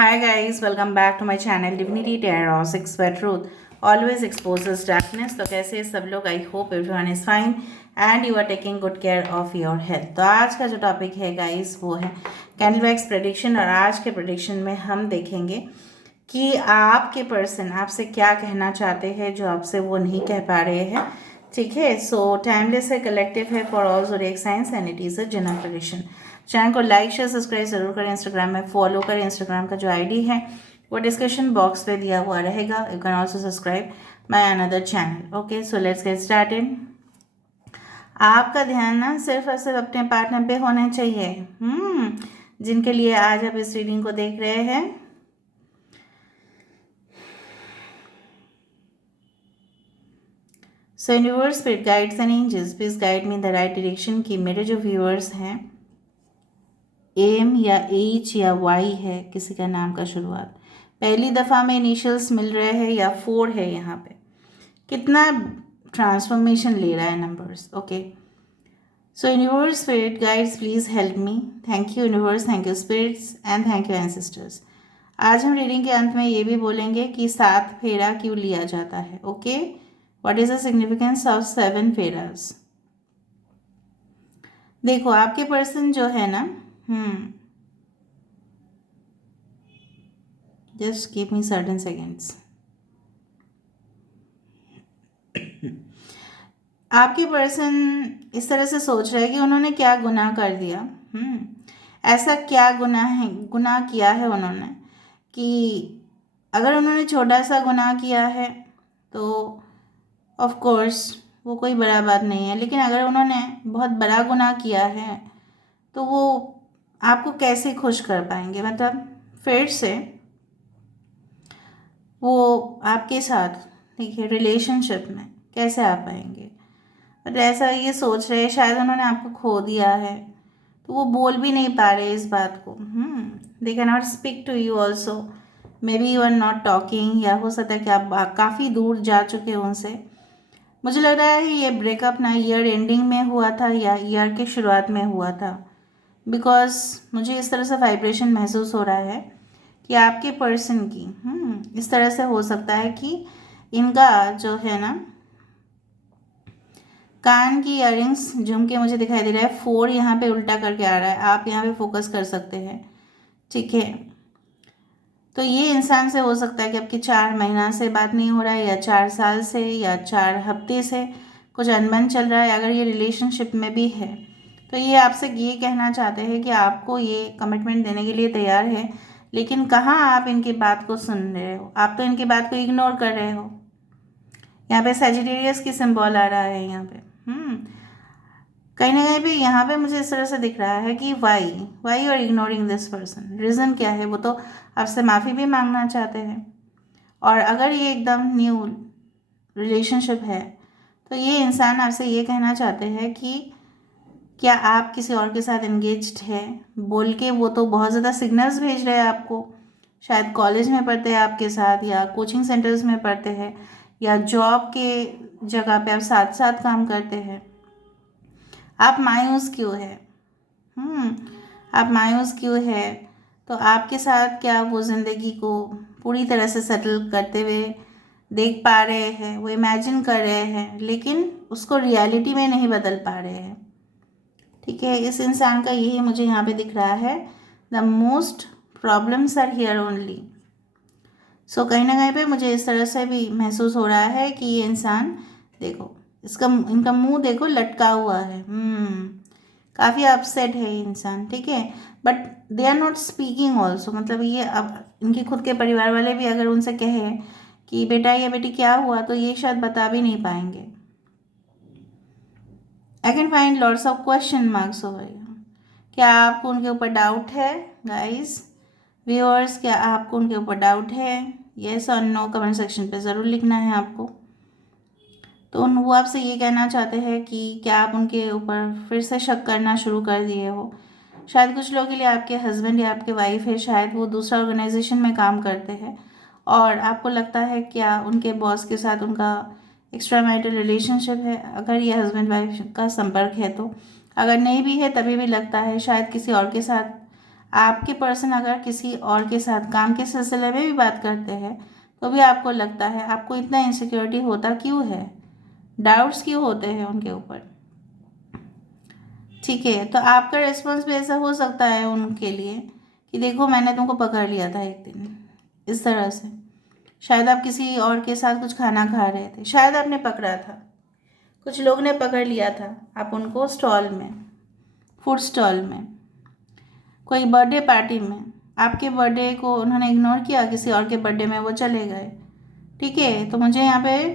Hi guys, welcome back to my channel Divinity Tarot 6 by Truth always exposes darkness। तो कैसे हैं सब लोग? I hope everyone is fine and you are taking good care of your health. तो आज का जो topic है गाइस वो है कैंडलबैग्स प्रेडिक्शन। और आज के प्रेडिक्शन में हम देखेंगे कि आपके पर्सन आपसे क्या कहना चाहते हैं जो आपसे वो नहीं कह पा रहे हैं। ठीक है, सो टाइमलेस है, कलेक्टिव है for all zodiac science and it is a general prediction. Channel को लाइक शेयर सब्सक्राइब जरूर करें, इंस्टाग्राम में फॉलो करें। इंस्टाग्राम का जो आईडी है वो डिस्क्रिप्शन बॉक्स पे दिया हुआ रहेगा। You can also subscribe my another channel. Okay, so let's get started. आपका ध्यान ना सिर्फ और सिर्फ अपने पार्टनर पे होना चाहिए, जिनके लिए आज आप इस रीडिंग को देख रहे हैं। So universe, spirit guides and angels please guide me the right direction. कि मेरे जो व्यूअर्स हैं, एम या एच या वाई है किसी का नाम का शुरुआत, पहली दफ़ा में इनिशियल्स मिल रहे हैं या 4 है, यहाँ पे कितना ट्रांसफॉर्मेशन ले रहा है numbers. Okay, so universe, spirit guides please help me. Thank you universe, thank you spirits and thank you ancestors. आज हम रीडिंग के अंत में ये भी बोलेंगे कि 7 फेरा क्यों लिया जाता है। Okay, what is the significance of 7 फेरास। देखो आपके पर्सन जो है ना, just give me certain seconds. आपके पर्सन इस तरह से सोच रहे हैं कि उन्होंने क्या गुनाह कर दिया। ऐसा क्या गुनाह किया है उन्होंने कि अगर उन्होंने छोटा सा गुनाह किया है तो ऑफ कोर्स वो कोई बड़ा बात नहीं है, लेकिन अगर उन्होंने बहुत बड़ा गुनाह किया है तो वो आपको कैसे खुश कर पाएंगे। मतलब फिर से वो आपके साथ, ठीक है, रिलेशनशिप में कैसे आ पाएंगे। बट ऐसा ये सोच रहे हैं शायद उन्होंने आपको खो दिया है, तो वो बोल भी नहीं पा रहे इस बात को। They can not speak to you also, maybe you are not talking, या हो सकता है कि आप काफ़ी दूर जा चुके हो उनसे। मुझे लग रहा है ये ब्रेकअप ना ईयर एंडिंग में हुआ था या ईयर के शुरुआत में हुआ था, बिकॉज मुझे इस तरह से वाइब्रेशन महसूस हो रहा है कि आपके पर्सन की इस तरह से हो सकता है कि इनका जो है ना कान की इयररिंग्स झुमके मुझे दिखाई दे रहा है। 4 यहाँ पे उल्टा करके आ रहा है, आप यहाँ पे फोकस कर सकते हैं। ठीक है, तो ये इंसान से हो सकता है कि आपकी 4 महीना से बात नहीं हो रहा है, या 4 साल से, या 4 हफ्ते से कुछ अनबन चल रहा है। अगर ये रिलेशनशिप में भी है तो ये आपसे ये कहना चाहते हैं कि आपको ये कमिटमेंट देने के लिए तैयार है, लेकिन कहाँ आप इनकी बात को सुन रहे हो, आप तो इनकी बात को इग्नोर कर रहे हो। यहाँ पे सजिटेरियस की सिंबल आ रहा है यहाँ पे। कहीं ना कहीं पे यहाँ पे मुझे इस तरह से दिख रहा है कि why you are ignoring this person. Reason क्या है? वो तो आपसे माफ़ी भी मांगना चाहते हैं, और अगर ये एकदम न्यू रिलेशनशिप है तो ये इंसान आपसे ये कहना चाहते हैं कि क्या आप किसी और के साथ एंगेज्ड है बोल के। वो तो बहुत ज़्यादा सिग्नल्स भेज रहे हैं आपको, शायद कॉलेज में पढ़ते हैं आपके साथ, या कोचिंग सेंटर्स में पढ़ते हैं, या जॉब के जगह पे आप साथ साथ काम करते हैं। आप मायूस क्यों है? आप मायूस क्यों है? तो आपके साथ क्या वो ज़िंदगी को पूरी तरह से सेटल करते हुए देख पा रहे हैं, वो इमेजिन कर रहे हैं, लेकिन उसको रियलिटी में नहीं बदल पा रहे हैं। ठीक है, इस इंसान का यही मुझे यहाँ पे दिख रहा है, the most problems are here only. So कहीं ना कहीं पे मुझे इस तरह से भी महसूस हो रहा है कि ये इंसान, देखो इनका मुंह देखो लटका हुआ है। काफ़ी अपसेट है ये इंसान। ठीक है, but they are not speaking also. मतलब ये अब इनके खुद के परिवार वाले भी अगर उनसे कहे कि बेटा या बेटी क्या हुआ, तो ये शायद बता भी नहीं पाएंगे। I can find lots of question marks over here. क्या आपको उनके ऊपर डाउट है गाइस, व्यूअर्स? क्या आपको उनके ऊपर डाउट है? येस और नो कमेंट सेक्शन पे ज़रूर लिखना है आपको। तो वो आपसे ये कहना चाहते हैं कि क्या आप उनके ऊपर फिर से शक करना शुरू कर दिए हो। शायद कुछ लोगों के लिए आपके हस्बैंड या आपके वाइफ है, शायद वो दूसरा ऑर्गेनाइजेशन में काम करते हैं, और आपको लगता है क्या उनके बॉस के साथ उनका एक्स्ट्रा मैरिटल रिलेशनशिप है। अगर ये हस्बैंड वाइफ का संपर्क है तो, अगर नहीं भी है तभी भी लगता है शायद किसी और के साथ आपके पर्सन अगर किसी और के साथ काम के सिलसिले में भी बात करते हैं तो भी आपको लगता है, आपको इतना इनसिक्योरिटी होता क्यों है, डाउट्स क्यों होते हैं उनके ऊपर। ठीक है, तो आपका रिस्पॉन्स भी ऐसा हो सकता है उनके लिए कि देखो मैंने तुमको पकड़ लिया था एक दिन, इस तरह से। शायद आप किसी और के साथ कुछ खाना खा रहे थे, शायद आपने पकड़ा था, कुछ लोग ने पकड़ लिया था आप उनको स्टॉल में, फूड स्टॉल में, कोई बर्थडे पार्टी में, आपके बर्थडे को उन्होंने इग्नोर किया, किसी और के बर्थडे में वो चले गए। ठीक है, तो मुझे यहाँ पे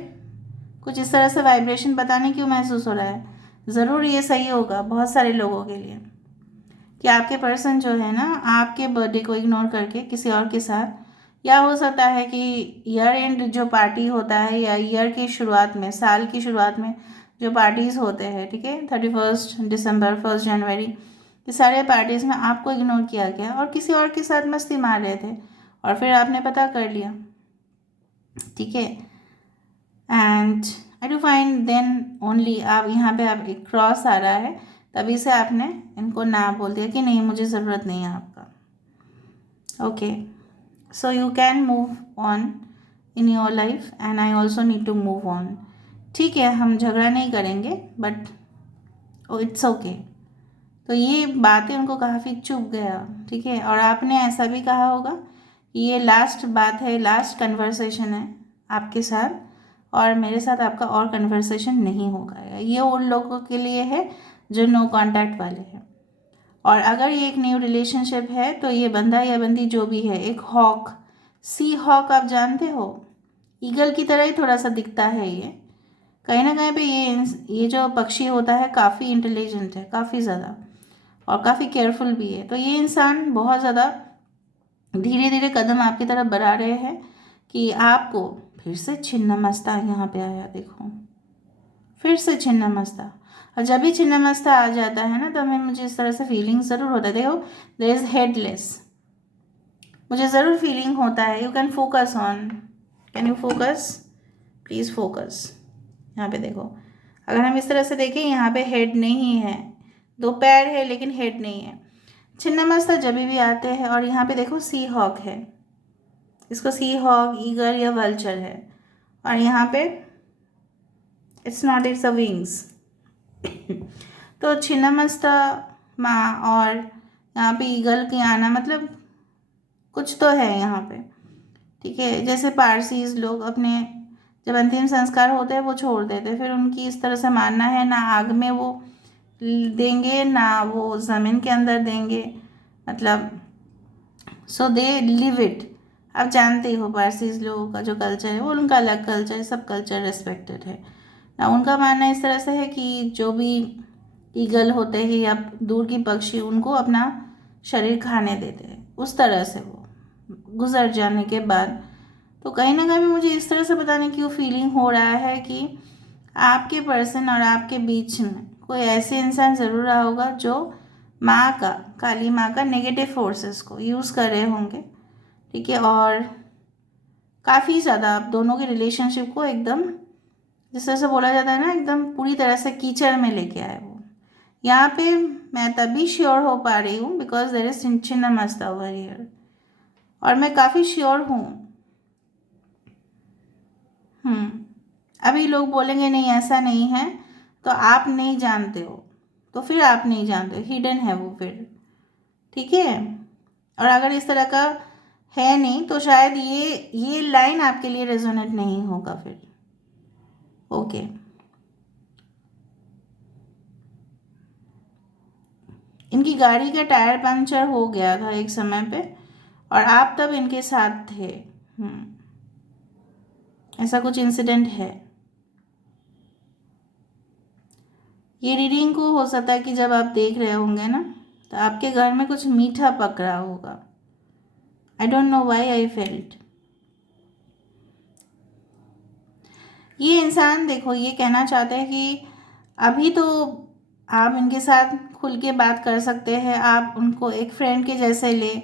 कुछ इस तरह से वाइब्रेशन बताने क्यों महसूस हो रहा है, ज़रूर ये सही होगा बहुत सारे लोगों के लिए कि आपके पर्सन जो है ना, आपके बर्थडे को इग्नोर करके किसी और के साथ, या हो सकता है कि ईयर एंड जो पार्टी होता है या ईयर की शुरुआत में, साल की शुरुआत में जो पार्टीज़ होते हैं, ठीक है, 31 दिसंबर, 1 जनवरी, ये सारे पार्टीज़ में आपको इग्नोर किया गया और किसी और के साथ मस्ती मार रहे थे और फिर आपने पता कर लिया। ठीक है, and I do find then only, आप यहाँ पे आप एक क्रॉस आ रहा है, तभी से आपने इनको ना बोल दिया कि नहीं मुझे ज़रूरत नहीं है आपका। Okay, so you can move on in your life and I also need to move on. ठीक है, हम झगड़ा नहीं करेंगे, बट इट्स ओके। तो ये बातें उनको काफ़ी चुभ गया। ठीक है, और आपने ऐसा भी कहा होगा कि ये लास्ट बात है, लास्ट कन्वर्सेशन है आपके साथ, और मेरे साथ आपका और कन्वर्सेशन नहीं होगा। ये उन लोगों के लिए है जो नो कांटेक्ट वाले हैं। और अगर ये एक न्यू रिलेशनशिप है तो ये बंदा या बंदी जो भी है, एक हॉक, सी हॉक आप जानते हो, ईगल की तरह ही थोड़ा सा दिखता है ये। कहीं ना कहीं पे ये जो पक्षी होता है काफ़ी इंटेलिजेंट है, काफ़ी ज़्यादा, और काफ़ी केयरफुल भी है। तो ये इंसान बहुत ज़्यादा धीरे धीरे कदम आपकी तरफ बढ़ा रहे हैं कि आपको फिर से छिन्नमस्ता यहाँ पे आया, देखो फिर से छिन्नमस्ता। और जब भी छिन्नमस्ता आ जाता है ना तो मुझे इस तरह से फीलिंग ज़रूर होता है। देखो, देयर इज़ हेडलेस, मुझे ज़रूर फीलिंग होता है। You can focus on, can you focus, please focus. यहाँ पे देखो, अगर हम इस तरह से देखें, यहाँ पे हेड नहीं है, दो पैर है लेकिन हेड नहीं है। छिन्नमस्ता जब भी आते हैं, और यहाँ पे देखो सी हॉक है, इसको सी हॉक, ईगल या वल्चर है, और यहाँ पे it's not, it's a wings. तो छिन्नमस्ता माँ और यहाँ पे ईगल के आना मतलब कुछ तो है यहाँ पे। ठीक है, जैसे पारसीज लोग अपने जब अंतिम संस्कार होते हैं वो छोड़ देते हैं, फिर उनकी इस तरह से मानना है ना आग में वो देंगे ना वो ज़मीन के अंदर देंगे, मतलब सो दे लिव इट। आप जानते ही हो पारसीज लोगों का जो कल्चर है वो उनका अलग कल्चर है, सब कल्चर रिस्पेक्टेड है ना। उनका मानना इस तरह से है कि जो भी ईगल होते हैं या दूर की पक्षी, उनको अपना शरीर खाने देते हैं, उस तरह से वो गुजर जाने के बाद। तो कहीं ना कहीं मुझे इस तरह से पता नहीं क्यों फीलिंग हो रहा है कि आपके पर्सन और आपके बीच में कोई ऐसे इंसान ज़रूर रहा होगा जो माँ का, काली माँ का नेगेटिव फोर्सेस को यूज़ कर रहे होंगे। ठीक है, और काफ़ी ज़्यादा आप दोनों के रिलेशनशिप को एकदम, जिस तरह से बोला जाता है ना, एकदम पूरी तरह से कीचड़ में लेके आए वो। यहाँ पे मैं तभी श्योर हो पा रही हूँ because there is Chhinnamasta over here, और मैं काफ़ी श्योर हूँ। अभी लोग बोलेंगे नहीं ऐसा नहीं है, तो आप नहीं जानते हो, तो फिर आप नहीं जानते हो, हिडन है वो फिर। ठीक है, और अगर इस तरह का है नहीं तो शायद ये लाइन आपके लिए रेजोनेट नहीं होगा फिर। ओके, इनकी गाड़ी का टायर पंक्चर हो गया था एक समय पे, और आप तब इनके साथ थे। ऐसा कुछ इंसिडेंट है। ये रीडिंग को हो सकता है कि जब आप देख रहे होंगे ना तो आपके घर में कुछ मीठा पक रहा होगा। I don't know why I felt. ये इंसान देखो ये कहना चाहते हैं कि अभी तो आप इनके साथ खुल के बात कर सकते हैं, आप उनको एक फ्रेंड के जैसे ले,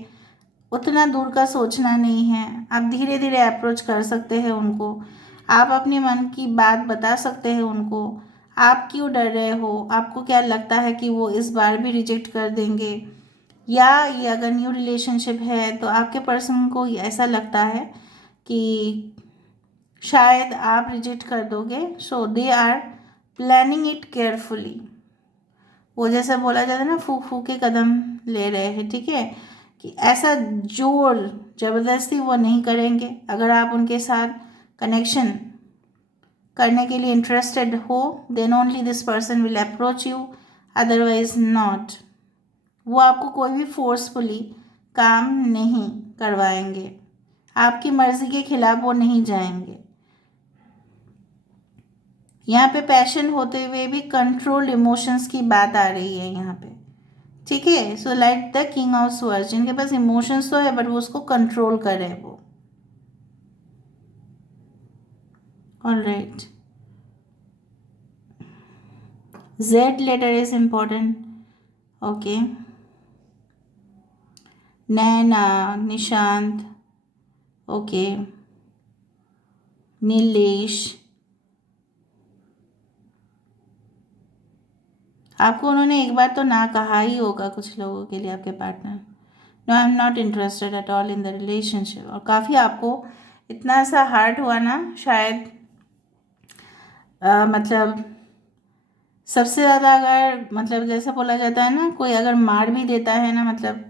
उतना दूर का सोचना नहीं है, आप धीरे धीरे अप्रोच कर सकते हैं उनको, आप अपने मन की बात बता सकते हैं उनको। आप क्यों डर रहे हो, आपको क्या लगता है कि वो इस बार भी रिजेक्ट कर देंगे, या ये अगर न्यू रिलेशनशिप है तो आपके पर्सन को ऐसा लगता है कि शायद आप रिजेक्ट कर दोगे, so they are planning it carefully. वो जैसा बोला जाता है ना, फूक फूक के कदम ले रहे हैं, ठीक है, कि ऐसा जोर ज़बरदस्ती वो नहीं करेंगे। अगर आप उनके साथ कनेक्शन करने के लिए इंटरेस्टेड हो, then only this person will approach you, otherwise not. वो आपको कोई भी फोर्सफुली काम नहीं करवाएंगे, आपकी मर्ज़ी के खिलाफ वो नहीं जाएंगे। यहाँ पे पैशन होते हुए भी कंट्रोल्ड इमोशंस की बात आ रही है यहाँ पे, ठीक है। So like the king of swords, जिनके पास इमोशंस तो है बट वो उसको कंट्रोल कर रहे हैं वो। Alright, Z letter is important. Okay, Naina, Nishant, okay, Nilesh. आपको उन्होंने एक बार तो ना कहा ही होगा कुछ लोगों के लिए, आपके partner, no I am not interested at all in the relationship. और काफ़ी आपको इतना सा हर्ट हुआ ना, शायद मतलब सबसे ज़्यादा, अगर मतलब जैसा बोला जाता है ना, कोई अगर मार भी देता है ना, मतलब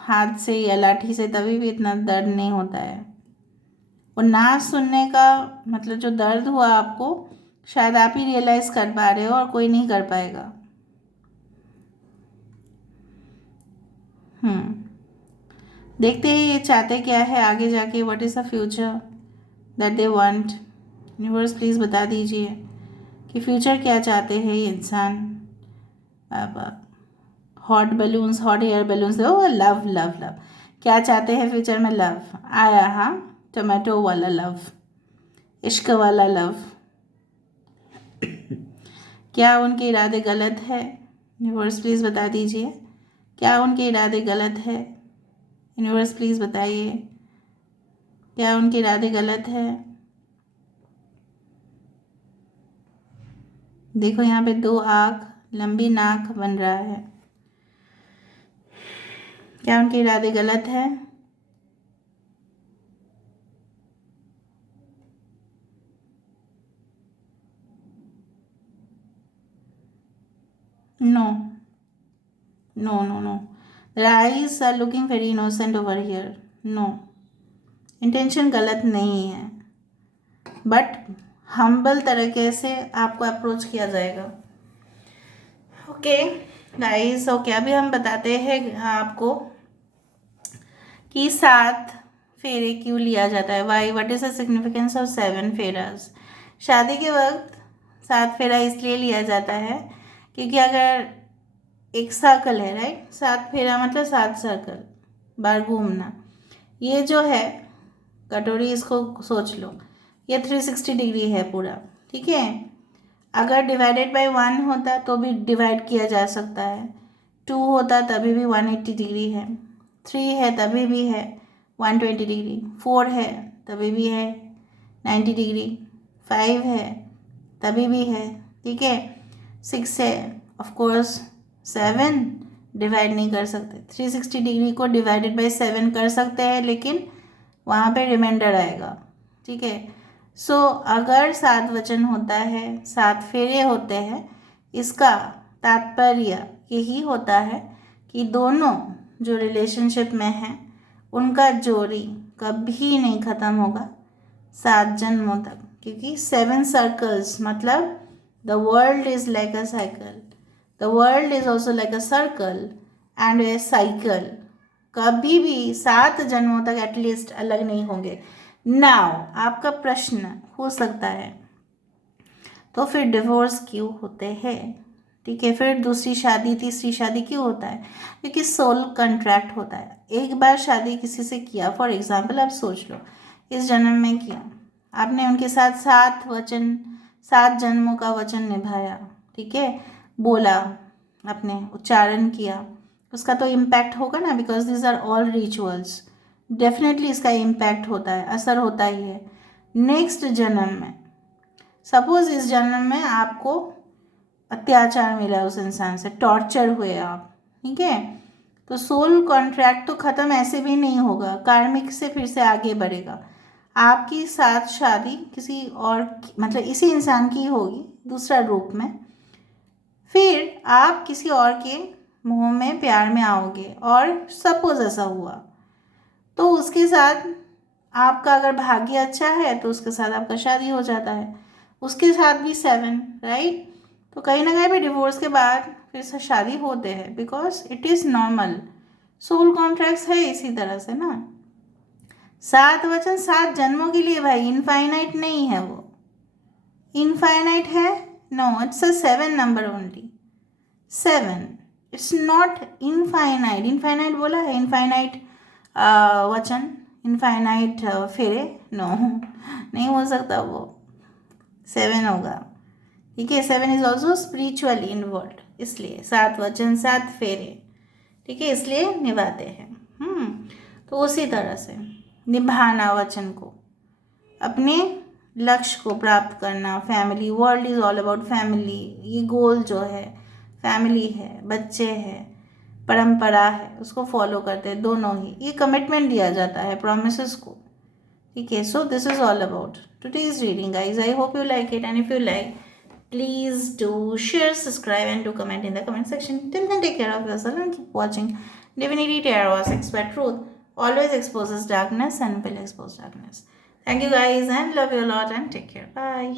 हाथ से या लाठी से, तभी भी इतना दर्द नहीं होता है। और ना सुनने का मतलब जो दर्द हुआ आपको, शायद आप ही रियलाइज़ कर पा रहे हो और कोई नहीं कर पाएगा। देखते हैं ये चाहते क्या है आगे जाके, what is the future that they want. Universe please बता दीजिए कि फ्यूचर क्या चाहते हैं ये इंसान। अब hot balloons, hot air balloons, oh love love love, क्या चाहते हैं फ्यूचर में? लव आया, हाँ, टोमेटो वाला लव, इश्क वाला लव। क्या उनके इरादे गलत है? यूनिवर्स प्लीज़ बता दीजिए, क्या उनके इरादे गलत है? यूनिवर्स प्लीज़ बताइए, क्या उनके इरादे गलत है? देखो यहाँ पे 2 आँख, लंबी नाक बन रहा है। क्या उनके इरादे गलत है? No no no no, their eyes are looking very innocent over here. No, intention गलत नहीं है, बट हम्बल तरीके से आपको अप्रोच किया जाएगा। ओके गाइस, ओके, अभी हम बताते हैं आपको कि 7 फेरे क्यों लिया जाता है। Why, what is the significance of 7 फेराज। शादी के वक्त 7 फेरा इसलिए लिया जाता है क्योंकि अगर एक सर्कल है, राइट, 7 फेरा मतलब 7 सर्कल बार घूमना। ये जो है कटोरी, इसको सोच लो, ये 360 डिग्री है पूरा, ठीक है। अगर डिवाइडेड बाय 1 होता तो भी डिवाइड किया जा सकता है, 2 होता तभी भी 180 डिग्री है, 3 है तभी भी है 120 डिग्री, 4 है तभी भी है 90 डिग्री, 5 है तभी भी है, ठीक है, 6 है, ऑफ कोर्स 7 डिवाइड नहीं कर सकते। 360 डिग्री को डिवाइडेड बाय 7 कर सकते हैं, लेकिन वहाँ पे रिमाइंडर आएगा, ठीक है। सो अगर 7 वचन होता है, 7 फेरे होते हैं, इसका तात्पर्य यही होता है कि दोनों जो रिलेशनशिप में हैं उनका जोड़ी कभी नहीं ख़त्म होगा 7 जन्मों तक, क्योंकि 7 सर्कल्स मतलब the world is like a cycle, the world is also like a circle and A cycle, कभी भी 7 जन्मों तक एटलीस्ट अलग नहीं होंगे। नाउ आपका प्रश्न हो सकता है तो फिर डिवोर्स क्यों होते हैं, ठीक है, फिर दूसरी शादी तीसरी शादी क्यों होता है? क्योंकि सोल कंट्रैक्ट होता है। एक बार शादी किसी से किया, फॉर एग्जाम्पल आप सोच लो, इस जन्म में किया, आपने उनके साथ 7 जन्मों का वचन निभाया, ठीक है, बोला, अपने उच्चारण किया, उसका तो इम्पैक्ट होगा ना, because this are all rituals, definitely इसका इम्पैक्ट होता है, असर होता ही है। नेक्स्ट जन्म में, सपोज इस जन्म में आपको अत्याचार मिला उस इंसान से, टॉर्चर हुए आप, ठीक है, तो सोल कॉन्ट्रैक्ट तो ख़त्म ऐसे भी नहीं होगा, कार्मिक से फिर से आगे बढ़ेगा। आपकी साथ शादी किसी और मतलब इसी इंसान की होगी दूसरा रूप में, फिर आप किसी और के मोह में प्यार में आओगे और सपोज ऐसा हुआ तो उसके साथ आपका अगर भाग्य अच्छा है तो उसके साथ आपका शादी हो जाता है, उसके साथ भी 7, राइट। तो कहीं ना कहीं भी डिवोर्स के बाद फिर से शादी होते हैं, because it is normal. Soul contracts है इसी तरह से ना। 7 वचन 7 जन्मों के लिए भाई, इनफाइनाइट नहीं है वो। इनफाइनाइट है? No, it's a 7 number only. 7, it's not infinite. Infinite बोला है, इनफाइनाइट वचन, इनफाइनाइट फेरे, नो नहीं हो सकता वो। 7 होगा, ठीक है। 7 इज ऑल्सो स्पिरिचुअली इन्वॉल्व, इसलिए 7 वचन 7 फेरे, ठीक है, इसलिए निभाते हैं। तो उसी तरह से निभाना वचन को, अपने लक्ष्य को प्राप्त करना। Family, world is all about family. ये गोल जो है फैमिली है, बच्चे हैं, परंपरा है, उसको फॉलो करते हैं दोनों ही। ये कमिटमेंट दिया जाता है प्रोमिसेस को, ठीक है। So this is all about today's reading guys. I hope you like it, and if you like please do share, subscribe and do comment in the comment section. Till then, take care of yourself and keep watching Divinity Tarot, Expert Truth always exposes darkness and will expose darkness. Thank you guys and love you a lot and take care. Bye.